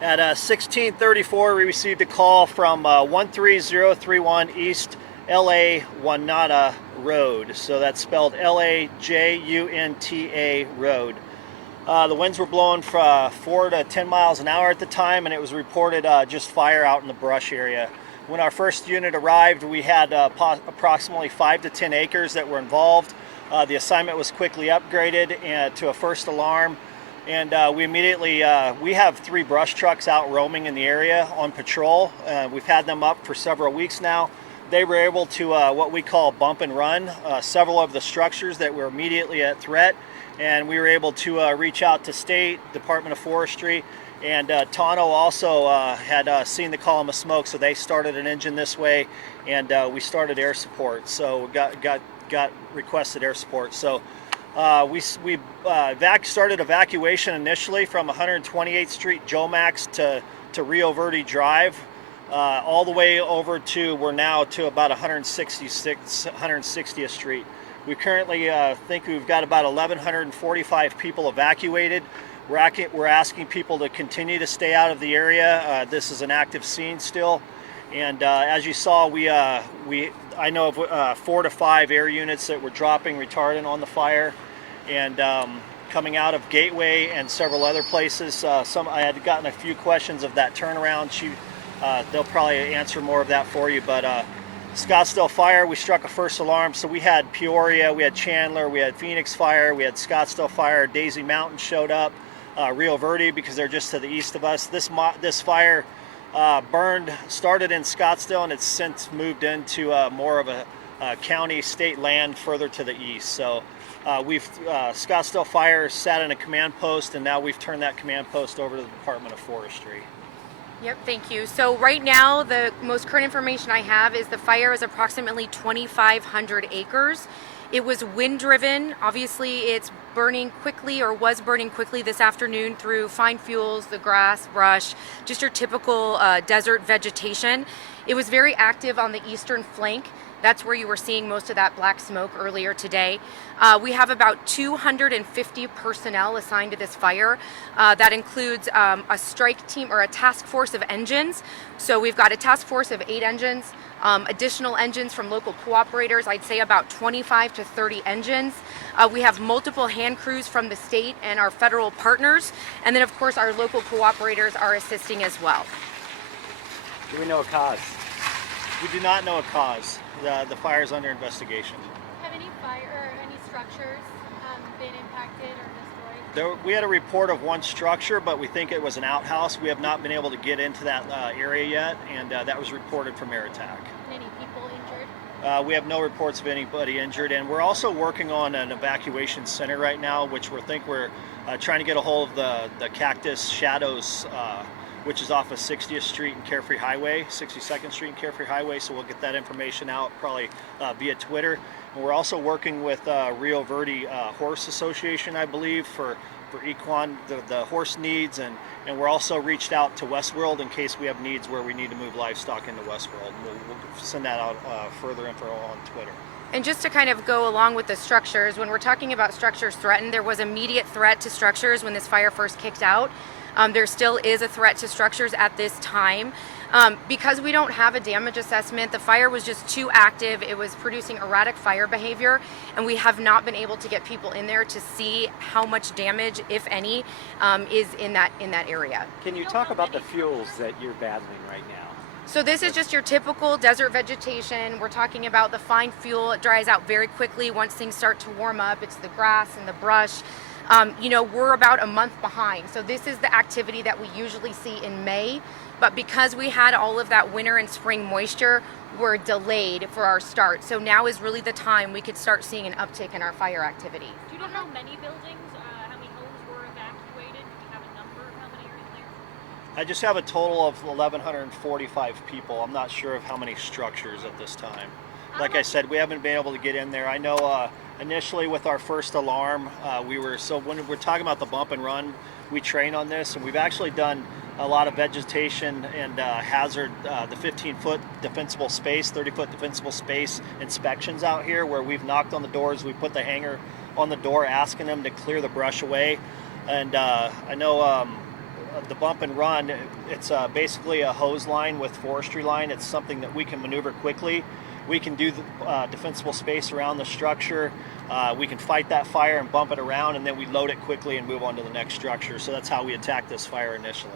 At 1634, we received a call from 13031 East LA Junta Road. So that's spelled LAJUNTA Road. The winds were blowing from 4 to 10 miles an hour at the time, and it was reported just fire out in the brush area. When our first unit arrived, we had approximately 5 to 10 acres that were involved. The assignment was quickly upgraded to a first alarm. And we immediately, we have 3 brush trucks out roaming in the area on patrol. We've had them up for several weeks now. They were able to what we call bump and run several of the structures that were immediately at threat. And we were able to reach out to State, Department of Forestry, and Tano also had seen the column of smoke, so they started an engine this way, and we started air support. So we got requested air support. So we started evacuation initially from 128th Street Jomax to Rio Verde Drive, all the way over to, we're now to about 160th Street. We currently think we've got about 1,145 people evacuated. We're asking people to continue to stay out of the area. This is an active scene still. And as you saw, I know of 4 to 5 air units that were dropping retardant on the fire, and coming out of Gateway and several other places. I had gotten a few questions of that turnaround. They'll probably answer more of that for you. But Scottsdale fire, we struck a first alarm. So we had Peoria, we had Chandler, we had Phoenix fire, we had Scottsdale fire. Daisy Mountain showed up, Rio Verde, because they're just to the east of us. This fire started in Scottsdale, and it's since moved into more of a county state land further to the east. So Scottsdale fire sat in a command post, and now we've turned that command post over to the Department of Forestry. Yep, thank you. So right now, the most current information I have is the fire is approximately 2,500 acres. It was wind driven. Obviously, it's burning quickly, or was burning quickly this afternoon through fine fuels, the grass, brush, just your typical desert vegetation. It was very active on the eastern flank. That's where you were seeing most of that black smoke earlier today. We have about 250 personnel assigned to this fire. That includes a strike team or a task force of engines. So we've got a task force of 8 engines, additional engines from local cooperators. I'd say about 25 to 30 engines. We have multiple hand crews from the state and our federal partners. And then, of course, our local cooperators are assisting as well. Do we know a cause? We do not know a cause. The fire is under investigation. Have any structures been impacted or destroyed? We had a report of one structure, but we think it was an outhouse. We have not been able to get into that area yet, and that was reported from air attack. Any people injured? We have no reports of anybody injured, and we're also working on an evacuation center right now, which we're trying to get a hold of the Cactus Shadows, which is off of 60th Street and Carefree Highway, 62nd Street and Carefree Highway. So we'll get that information out probably via Twitter. And we're also working with Rio Verde Horse Association, I believe, for equine, the horse needs, and we're also reached out to Westworld in case we have needs where we need to move livestock into Westworld. And we'll send that out further info on Twitter. And just to kind of go along with the structures, when we're talking about structures threatened, there was immediate threat to structures when this fire first kicked out. There still is a threat to structures at this time. Because we don't have a damage assessment, the fire was just too active. It was producing erratic fire behavior, and we have not been able to get people in there to see how much damage, if any, is in that area. Can you talk about the fuels that you're battling right now? So this is just your typical desert vegetation. We're talking about the fine fuel. It dries out very quickly once things start to warm up. It's the grass and the brush. We're about a month behind. So this is the activity that we usually see in May. But because we had all of that winter and spring moisture, we're delayed for our start. So now is really the time we could start seeing an uptick in our fire activity. Do you know how many buildings, how many homes were evacuated? Do you have a number of how many are in there? I just have a total of 1,145 people. I'm not sure of how many structures at this time. Like I said, we haven't been able to get in there. I know initially with our first alarm, when we're talking about the bump and run, we train on this, and we've actually done a lot of vegetation and hazard, the 15-foot defensible space, 30-foot defensible space inspections out here, where we've knocked on the doors, we put the hanger on the door asking them to clear the brush away. And I know the bump and run, it's basically a hose line with forestry line. It's something that we can maneuver quickly. We can do the defensible space around the structure. We can fight that fire and bump it around, and then we load it quickly and move on to the next structure. So that's how we attacked this fire initially.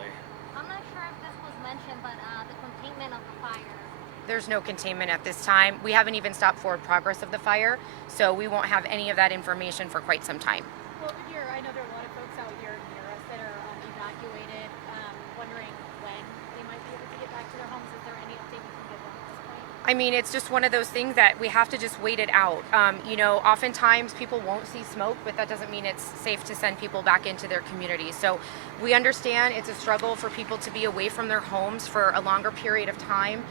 I'm not sure if this was mentioned, but the containment of the fire. There's no containment at this time. We haven't even stopped forward progress of the fire, so we won't have any of that information for quite some time. Well, here, I know there are a lot of folks out here near us that are evacuated, wondering when they might be able to get back to their homes. Is there any update you can give them at this point? I mean, it's just one of those things that we have to just wait it out. Oftentimes people won't see smoke, but that doesn't mean it's safe to send people back into their communities. So we understand it's a struggle for people to be away from their homes for a longer period of time,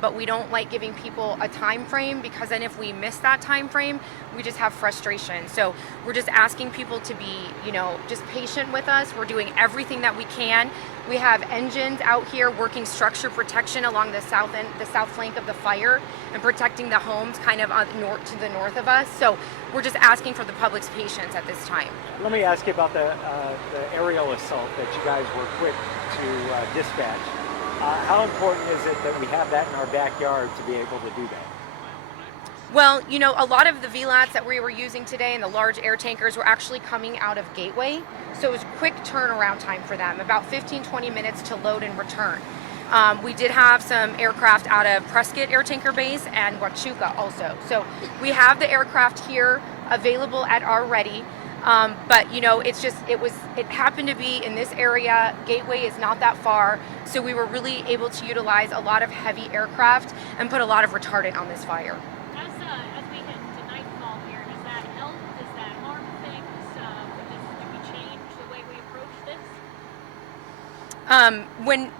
but we don't like giving people a time frame, because then if we miss that time frame, we just have frustration. So we're just asking people to be, just patient with us. We're doing everything that we can. We have engines out here working structure protection along the south flank of the fire, and protecting the homes kind of to the north of us. So we're just asking for the public's patience at this time. Let me ask you about the aerial assault that you guys were quick to dispatch. How important is it that we have that in our backyard to be able to do that? Well, a lot of the VLATs that we were using today and the large air tankers were actually coming out of Gateway. So it was quick turnaround time for them, about 15-20 minutes to load and return. We did have some aircraft out of Prescott Air Tanker Base and Huachuca also. So we have the aircraft here available at our ready. But it happened to be in this area. Gateway is not that far, so we were really able to utilize a lot of heavy aircraft and put a lot of retardant on this fire. As we hit to nightfall here, does that help? Does that harm things? Do we change the way we approach this?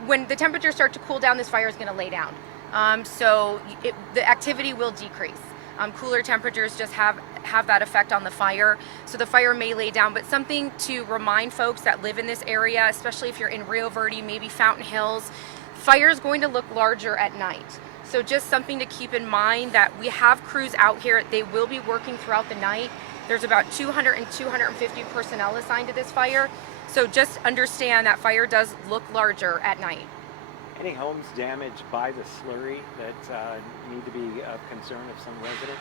When the temperatures start to cool down, this fire is going to lay down. So the activity will decrease. Cooler temperatures just have that effect on the fire. So the fire may lay down, but something to remind folks that live in this area, especially if you're in Rio Verde, maybe Fountain Hills, fire is going to look larger at night. So just something to keep in mind, that we have crews out here. They will be working throughout the night. There's about 200 and 250 personnel assigned to this fire. So just understand that fire does look larger at night. Any homes damaged by the slurry that need to be of concern of some residents?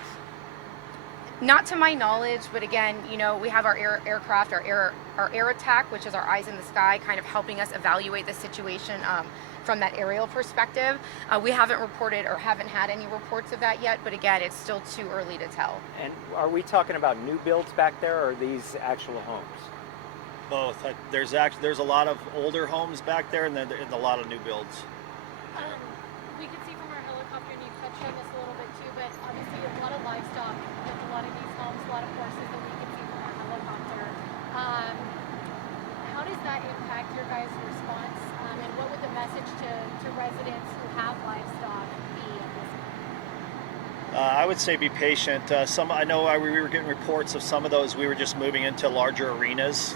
Not to my knowledge, but again, we have our aircraft, our air attack, which is our eyes in the sky, kind of helping us evaluate the situation from that aerial perspective. We haven't reported or haven't had any reports of that yet, but again, it's still too early to tell. And are we talking about new builds back there, or are these actual homes? Both. There's a lot of older homes back there, and then a lot of new builds. We can see from our helicopter, and you touched on this a little bit too, but obviously a lot of livestock with a lot of these homes, a lot of horses that we can see from our helicopter. How does that impact your guys' response? And what would the message to residents who have livestock be at this point? I would say be patient. I know we were getting reports of some of those. We were just moving into larger arenas,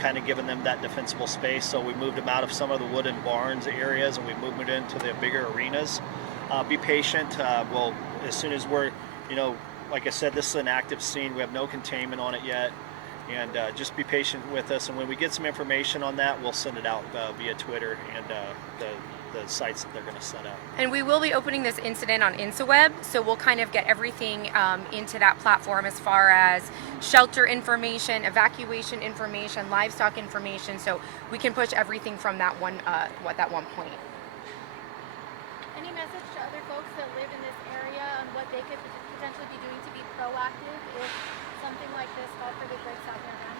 kind of giving them that defensible space. So we moved them out of some of the wooden barns areas, and we moved it into the bigger arenas. Be patient. Well, as soon as we're, like I said, this is an active scene. We have no containment on it yet. And just be patient with us. And when we get some information on that, we'll send it out via Twitter and the sites that they're going to send out. And we will be opening this incident on InsaWeb, so we'll kind of get everything into that platform as far as shelter information, evacuation information, livestock information, so we can push everything from that one point. Any message to other folks that live in this area on what they could potentially be doing to be proactive if something like this, God forbid, breaks out their hands?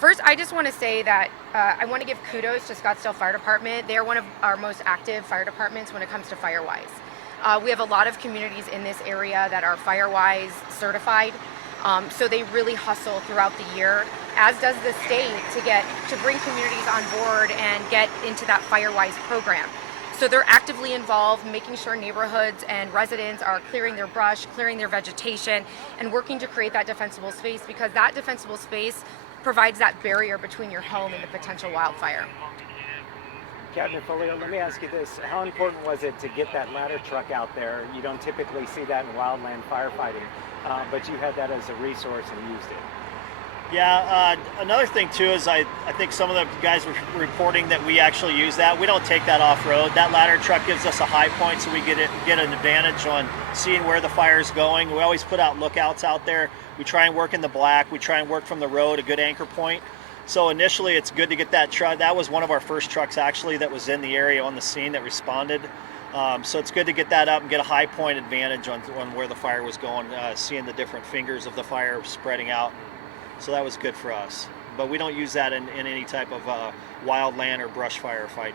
First, I just want to say that I want to give kudos to Scottsdale Fire Department. They are one of our most active fire departments when it comes to FireWise. We have a lot of communities in this area that are FireWise certified, so they really hustle throughout the year, as does the state, to bring communities on board and get into that FireWise program. So they're actively involved, making sure neighborhoods and residents are clearing their brush, clearing their vegetation, and working to create that defensible space, because that defensible space provides that barrier between your home and the potential wildfire. Captain Folio, let me ask you this. How important was it to get that ladder truck out there? You don't typically see that in wildland firefighting, but you had that as a resource and used it. Yeah, another thing too is I think some of the guys were reporting that we actually use that. We don't take that off road. That ladder truck gives us a high point, so we get an advantage on seeing where the fire is going. We always put out lookouts out there. We try and work in the black. We try and work from the road, a good anchor point. So initially, it's good to get that truck. That was one of our first trucks actually that was in the area on the scene that responded. So it's good to get that up and get a high point advantage on where the fire was going, seeing the different fingers of the fire spreading out. So that was good for us. But we don't use that in any type of wildland or brush fire fighting.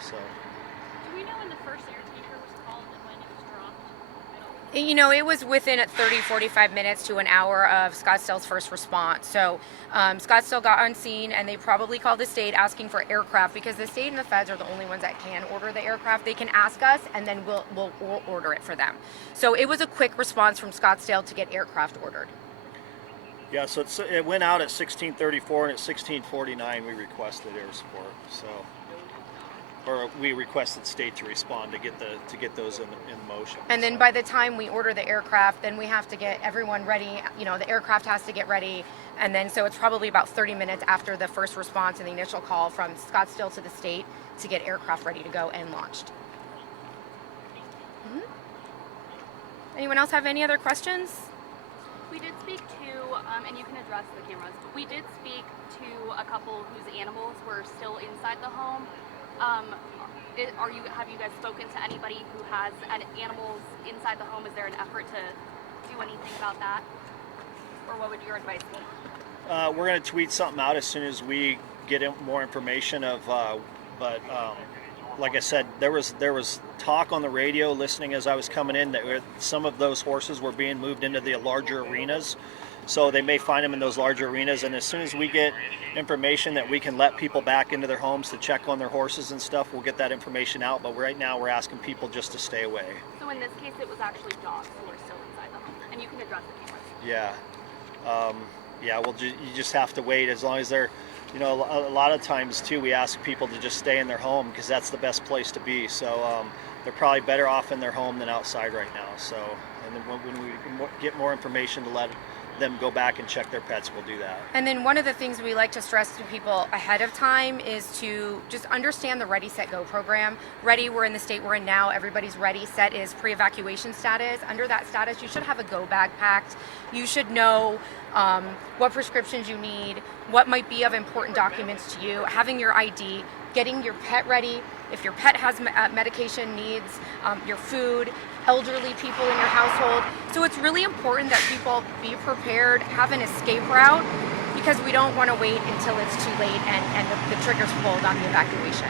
So. Do we know when the first air tanker was called and when it was dropped? You know, it was within 30, 45 minutes to an hour of Scottsdale's first response. So Scottsdale got on scene and they probably called the state asking for aircraft, because the state and the feds are the only ones that can order the aircraft. They can ask us and then we'll order it for them. So it was a quick response from Scottsdale to get aircraft ordered. Yeah, so it went out at 16:34, and at 16:49 we requested air support. So, or we requested state to respond to get those in motion. And then by the time we order the aircraft, then we have to get everyone ready. You know, the aircraft has to get ready, and then so it's probably about 30 minutes after the first response and the initial call from Scottsdale to the state to get aircraft ready to go and launched. Anyone else have any other questions? We did speak to, and you can address the cameras, but we did speak to a couple whose animals were still inside the home. Have you guys spoken to anybody who has animals inside the home? Is there an effort to do anything about that? Or what would your advice be? We're going to tweet something out as soon as we get more information like I said, there was talk on the radio listening as I was coming in that some of those horses were being moved into the larger arenas. So they may find them in those larger arenas, and as soon as we get information that we can let people back into their homes to check on their horses and stuff, we'll get that information out. But right now we're asking people just to stay away. So in this case it was actually dogs who were still inside the home, and you can address the cameras. Yeah. Well, you just have to wait as long as they're, you know, a lot of times too we ask people to just stay in their home because that's the best place to be. So they're probably better off in their home than outside right now. So, and then when we get more information to let them go back and check their pets, we'll do that. And then one of the things we like to stress to people ahead of time is to just understand the Ready, Set, Go program. Ready, we're in the state we're in now, everybody's ready. Set is pre-evacuation status. Under that status, you should have a go bag packed. You should know what prescriptions you need, what might be of important documents to you, having your ID, getting your pet ready. If your pet has medication needs, your food, elderly people in your household. So it's really important that people be prepared, have an escape route, because we don't want to wait until it's too late and the trigger's pulled on the evacuation.